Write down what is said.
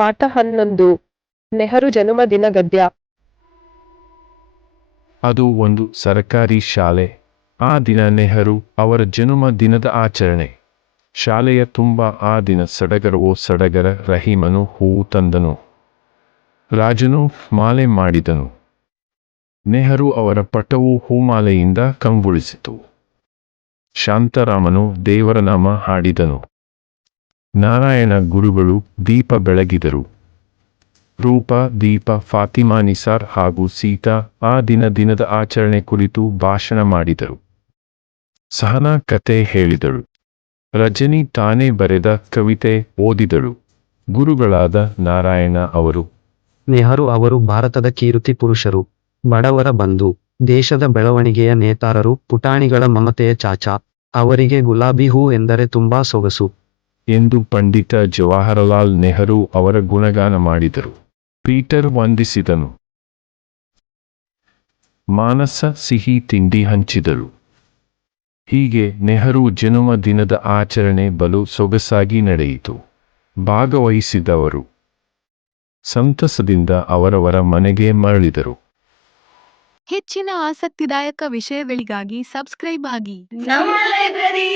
ಪಾಠ 11 ನೆಹರು ಜನ್ಮದಿನ ಗದ್ಯ. ಅದು ಒಂದು ಸರಕಾರಿ ಶಾಲೆ. ಆ ದಿನ ನೆಹರು ಅವರ ಜನ್ಮ ದಿನದ ಆಚರಣೆ. ಶಾಲೆಯ ತುಂಬ ಆ ದಿನ ಸಡಗರವೋ ಸಡಗರ. ರಹೀಮನು ಹೂವು ತಂದನು, ರಾಜನು ಮಾಲೆ ಮಾಡಿದನು. ನೆಹರು ಅವರ ಪಟವು ಹೂಮಾಲೆಯಿಂದ ಕಂಗೊಳಿಸಿತು. ಶಾಂತಾರಾಮನು ದೇವರ ನಾಮ ಹಾಡಿದನು. ನಾರಾಯಣ ಗುರುಗಳು ದೀಪ ಬೆಳಗಿದರು. ರೂಪ, ದೀಪ, ಫಾತಿಮಾ ನಿಸಾರ್ ಹಾಗೂ ಸೀತಾ ಆ ದಿನದ ಆಚರಣೆ ಕುರಿತು ಭಾಷಣ ಮಾಡಿದರು. ಸಹನಾ ಕತೆ ಹೇಳಿದಳು. ರಜನಿ ತಾನೇ ಬರೆದ ಕವಿತೆ ಓದಿದಳು. ಗುರುಗಳಾದ ನಾರಾಯಣ ಅವರು, ನೆಹರು ಅವರು ಭಾರತದ ಕೀರ್ತಿ ಪುರುಷರು, ಬಡವರ ಬಂಧು, ದೇಶದ ಬೆಳವಣಿಗೆಯ ನೇತಾರರು, ಪುಟಾಣಿಗಳ ಮಮತೆಯ ಚಾಚಾ. ಅವರಿಗೆ ಗುಲಾಬಿ ಹೂ ಎಂದರೆ ತುಂಬಾ ಸೊಗಸು ಎಂದು ಪಂಡಿತ ಜವಾಹರಲಾಲ್ ನೆಹರು ಅವರ ಗುಣಗಾನ ಮಾಡಿದರು. ಪೀಟರ್ ವಂದಿಸಿದನು. ಮಾನಸ ಸಿಹಿ ತಿಂಡಿ ಹಂಚಿದರು. ಹೀಗೆ ನೆಹರು ಜನ್ಮ ದಿನದ ಆಚರಣೆ ಬಲು ಸೊಗಸಾಗಿ ನಡೆಯಿತು. ಭಾಗವಹಿಸಿದವರು ಸಂತಸದಿಂದ ಅವರವರ ಮನೆಗೆ ಮರಳಿದರು. ಹೆಚ್ಚಿನ ಆಸಕ್ತಿದಾಯಕ ವಿಷಯಗಳಿಗಾಗಿ ಸಬ್ಸ್ಕ್ರೈಬ್ ಆಗಿ ನಮ್ಮ ಲೈಬ್ರರಿ.